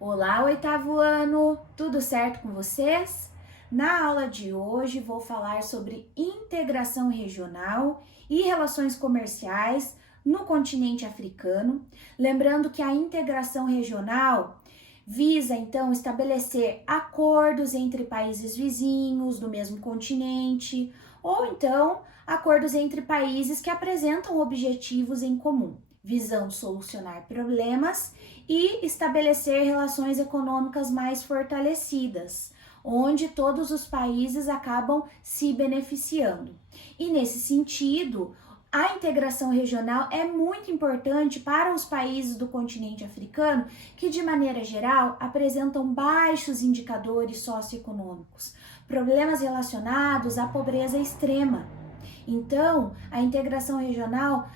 Olá, oitavo ano! Tudo certo com vocês? Na aula de hoje vou falar sobre integração regional e relações comerciais no continente africano. Lembrando que a integração regional visa então estabelecer acordos entre países vizinhos do mesmo continente ou então acordos entre países que apresentam objetivos em comum, visando solucionar problemas e estabelecer relações econômicas mais fortalecidas, onde todos os países acabam se beneficiando. E nesse sentido, a integração regional é muito importante para os países do continente africano que, de maneira geral, apresentam baixos indicadores socioeconômicos, problemas relacionados à pobreza extrema. Então, a integração regional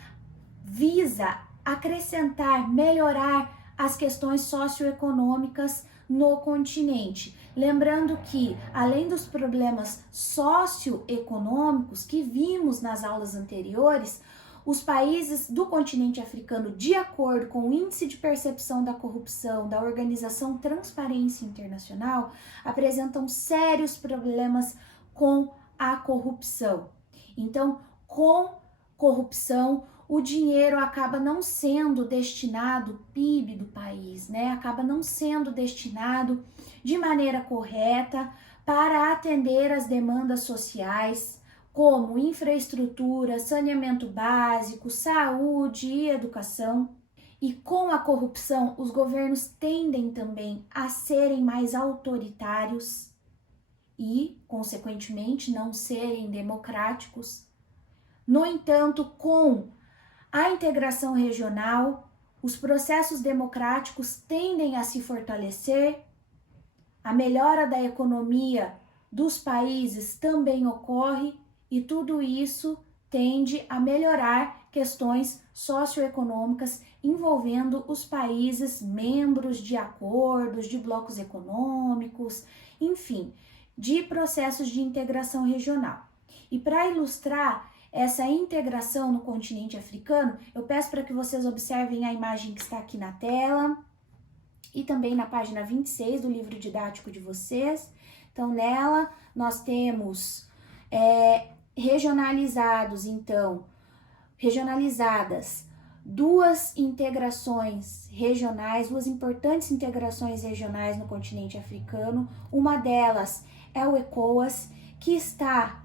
visa acrescentar, melhorar as questões socioeconômicas no continente. Lembrando que, além dos problemas socioeconômicos que vimos nas aulas anteriores, os países do continente africano, de acordo com o Índice de Percepção da Corrupção da Organização Transparência Internacional, apresentam sérios problemas com a corrupção. Então, com corrupção, o dinheiro acaba não sendo destinado, o PIB do país, né? Acaba não sendo destinado de maneira correta para atender as demandas sociais, como infraestrutura, saneamento básico, saúde e educação. E com a corrupção, os governos tendem também a serem mais autoritários e, consequentemente, não serem democráticos. No entanto, com a integração regional, os processos democráticos tendem a se fortalecer, a melhora da economia dos países também ocorre e tudo isso tende a melhorar questões socioeconômicas envolvendo os países membros de acordos, de blocos econômicos, enfim, de processos de integração regional. E para ilustrar essa integração no continente africano, eu peço para que vocês observem a imagem que está aqui na tela e também na página 26 do livro didático de vocês. Então, nela nós temos regionalizadas duas integrações regionais, duas importantes integrações regionais no continente africano. Uma delas é o ECOWAS, que está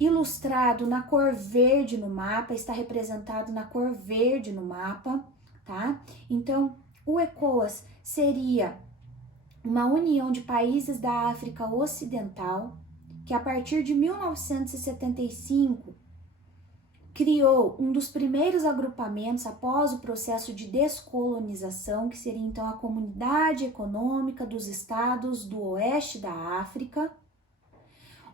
ilustrado na cor verde no mapa, está representado na cor verde no mapa, tá? Então, o ECOWAS seria uma união de países da África Ocidental, que a partir de 1975 criou um dos primeiros agrupamentos após o processo de descolonização, que seria então a Comunidade Econômica dos Estados do Oeste da África.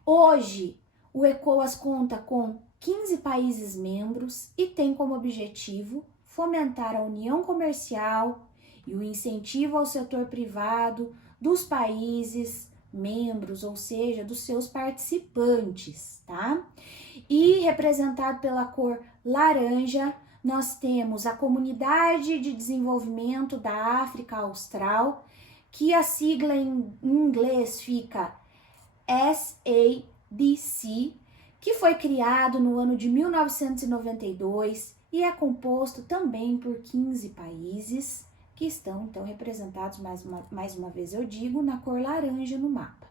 Hoje, o ECOWAS conta com 15 países membros e tem como objetivo fomentar a união comercial e o incentivo ao setor privado dos países membros, ou seja, dos seus participantes, tá? E representado pela cor laranja, nós temos a Comunidade de Desenvolvimento da África Austral, que a sigla em inglês fica SADC, que foi criado no ano de 1992 e é composto também por 15 países que estão então representados, mais uma vez eu digo, na cor laranja no mapa.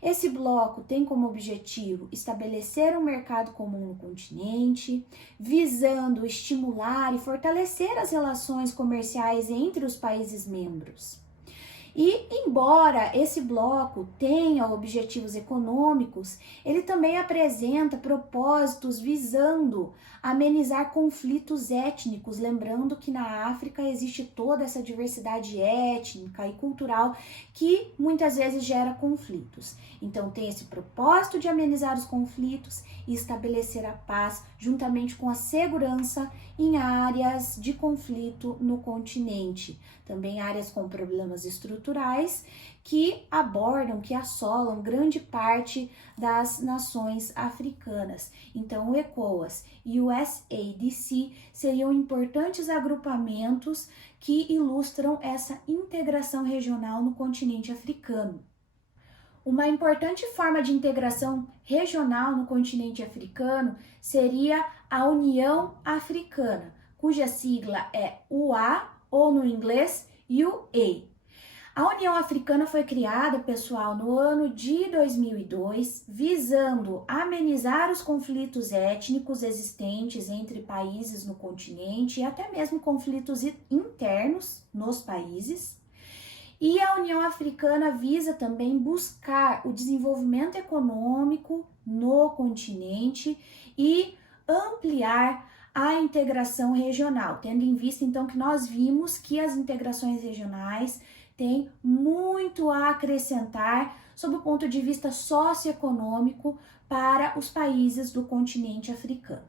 Esse bloco tem como objetivo estabelecer um mercado comum no continente, visando estimular e fortalecer as relações comerciais entre os países membros. E, embora esse bloco tenha objetivos econômicos, ele também apresenta propósitos visando amenizar conflitos étnicos, lembrando que na África existe toda essa diversidade étnica e cultural que muitas vezes gera conflitos. Então, tem esse propósito de amenizar os conflitos e estabelecer a paz, juntamente com a segurança em áreas de conflito no continente. Também áreas com problemas estruturais estruturais que abordam, que assolam grande parte das nações africanas. Então, o ECOWAS e o SADC seriam importantes agrupamentos que ilustram essa integração regional no continente africano. Uma importante forma de integração regional no continente africano seria a União Africana, cuja sigla é UA, ou no inglês UA. A União Africana foi criada, pessoal, no ano de 2002, visando amenizar os conflitos étnicos existentes entre países no continente e até mesmo conflitos internos nos países. E a União Africana visa também buscar o desenvolvimento econômico no continente e ampliar a integração regional, tendo em vista então que nós vimos que as integrações regionais têm muito a acrescentar sob o ponto de vista socioeconômico para os países do continente africano.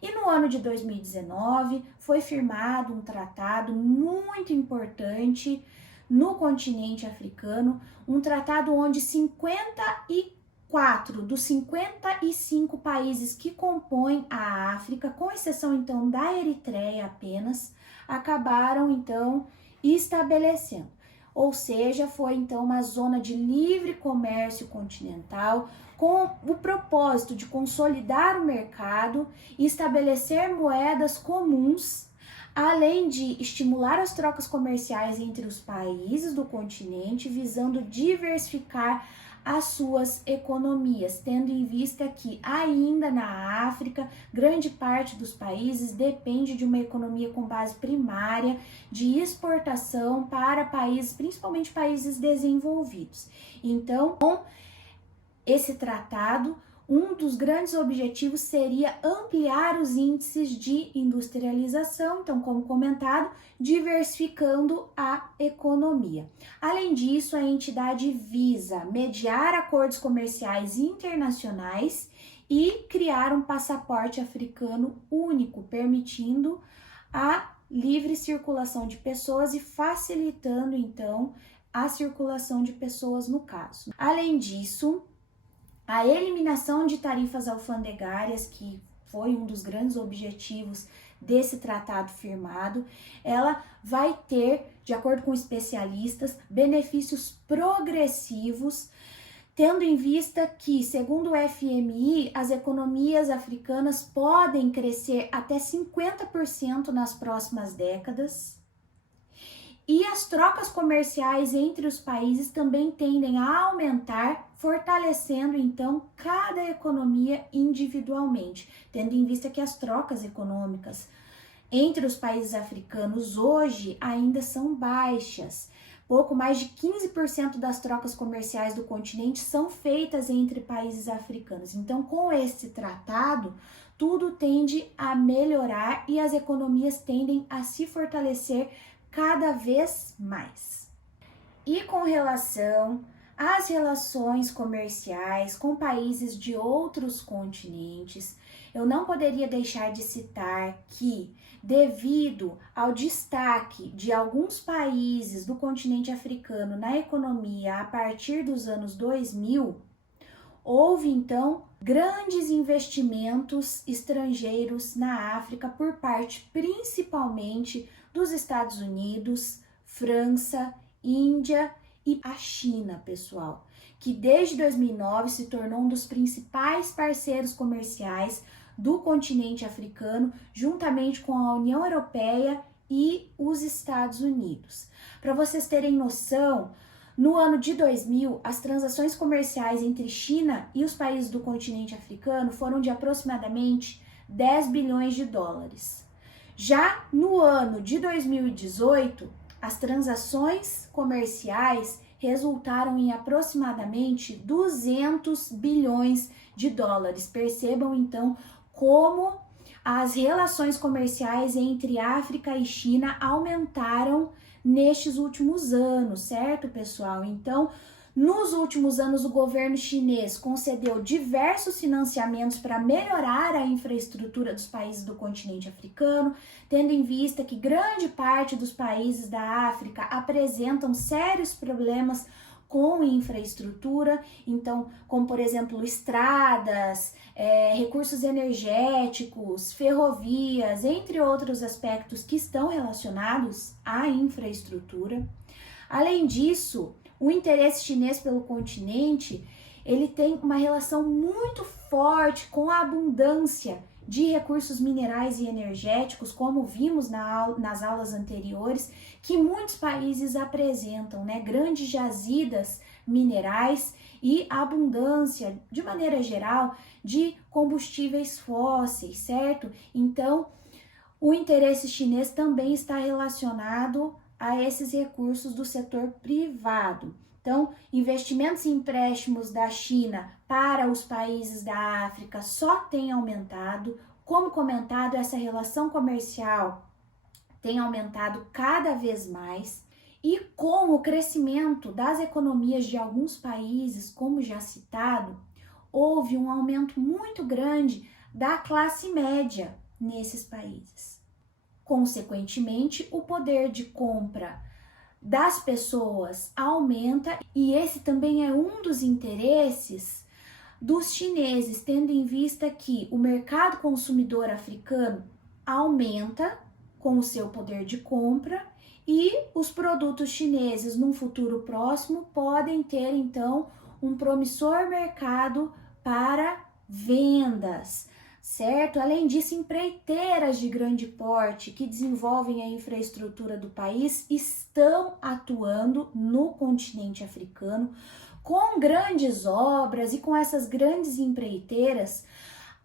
E no ano de 2019 foi firmado um tratado muito importante no continente africano, um tratado onde 54 dos 55 países que compõem a África, com exceção então da Eritreia apenas, acabaram então estabelecendo. Ou seja, foi então uma zona de livre comércio continental com o propósito de consolidar o mercado e estabelecer moedas comuns, além de estimular as trocas comerciais entre os países do continente, visando diversificar as suas economias, tendo em vista que ainda na África, grande parte dos países depende de uma economia com base primária de exportação para países, principalmente países desenvolvidos. Então, com esse tratado, um dos grandes objetivos seria ampliar os índices de industrialização, então, como comentado, diversificando a economia. Além disso, a entidade visa mediar acordos comerciais internacionais e criar um passaporte africano único, permitindo a livre circulação de pessoas e facilitando, então, a circulação de pessoas no caso. Além disso, a eliminação de tarifas alfandegárias, que foi um dos grandes objetivos desse tratado firmado, ela vai ter, de acordo com especialistas, benefícios progressivos, tendo em vista que, segundo o FMI, as economias africanas podem crescer até 50% nas próximas décadas. E as trocas comerciais entre os países também tendem a aumentar, fortalecendo então cada economia individualmente, tendo em vista que as trocas econômicas entre os países africanos hoje ainda são baixas. Pouco mais de 15% das trocas comerciais do continente são feitas entre países africanos. Então, com esse tratado, tudo tende a melhorar e as economias tendem a se fortalecer cada vez mais. E com relação às relações comerciais com países de outros continentes, eu não poderia deixar de citar que, devido ao destaque de alguns países do continente africano na economia a partir dos anos 2000, houve então grandes investimentos estrangeiros na África por parte principalmente dos Estados Unidos, França, Índia e a China, pessoal, que desde 2009 se tornou um dos principais parceiros comerciais do continente africano, juntamente com a União Europeia e os Estados Unidos. Para vocês terem noção, no ano de 2000, as transações comerciais entre China e os países do continente africano foram de aproximadamente 10 bilhões de dólares. Já no ano de 2018, as transações comerciais resultaram em aproximadamente 200 bilhões de dólares. Percebam então como as relações comerciais entre África e China aumentaram nestes últimos anos, certo, pessoal? Então, Nos últimos anos, o governo chinês concedeu diversos financiamentos para melhorar a infraestrutura dos países do continente africano, tendo em vista que grande parte dos países da África apresentam sérios problemas com infraestrutura, então, como por exemplo, estradas, recursos energéticos, ferrovias, entre outros aspectos que estão relacionados à infraestrutura. Além disso, o interesse chinês pelo continente, ele tem uma relação muito forte com a abundância de recursos minerais e energéticos, como vimos nas aulas anteriores, que muitos países apresentam, né? Grandes jazidas minerais e abundância, de maneira geral, de combustíveis fósseis, certo? Então, o interesse chinês também está relacionado a esses recursos do setor privado. Então, investimentos e empréstimos da China para os países da África só têm aumentado. Como comentado, essa relação comercial tem aumentado cada vez mais. E com o crescimento das economias de alguns países, como já citado, houve um aumento muito grande da classe média nesses países. Consequentemente, o poder de compra das pessoas aumenta e esse também é um dos interesses dos chineses, tendo em vista que o mercado consumidor africano aumenta com o seu poder de compra e os produtos chineses num futuro próximo podem ter então um promissor mercado para vendas, certo? Além disso, empreiteiras de grande porte que desenvolvem a infraestrutura do país estão atuando no continente africano com grandes obras, e com essas grandes empreiteiras,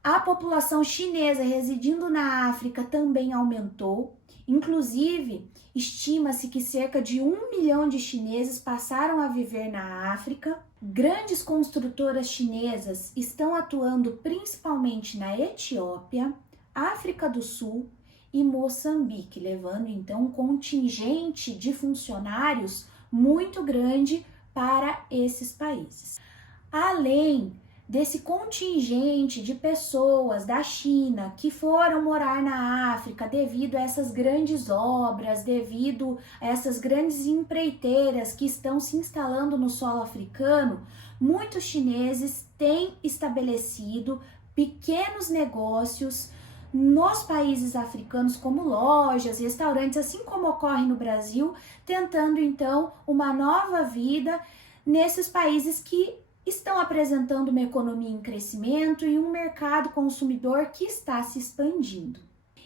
a população chinesa residindo na África também aumentou. Inclusive, estima-se que cerca de 1 milhão de chineses passaram a viver na África. Grandes construtoras chinesas estão atuando principalmente na Etiópia, África do Sul e Moçambique, levando então um contingente de funcionários muito grande para esses países. Além desse contingente de pessoas da China que foram morar na África devido a essas grandes obras, devido a essas grandes empreiteiras que estão se instalando no solo africano, muitos chineses têm estabelecido pequenos negócios nos países africanos, como lojas, restaurantes, assim como ocorre no Brasil, tentando então uma nova vida nesses países que estão apresentando uma economia em crescimento e um mercado consumidor que está se expandindo.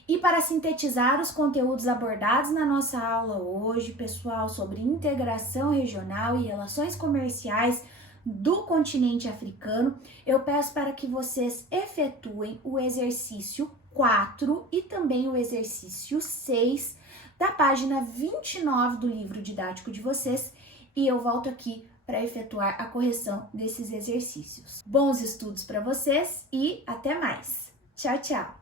E para sintetizar os conteúdos abordados na nossa aula hoje, pessoal, sobre integração regional e relações comerciais do continente africano, eu peço para que vocês efetuem o exercício 4 e também o exercício 6 da página 29 do livro didático de vocês, e eu volto aqui para efetuar a correção desses exercícios. Bons estudos para vocês e até mais. Tchau, tchau!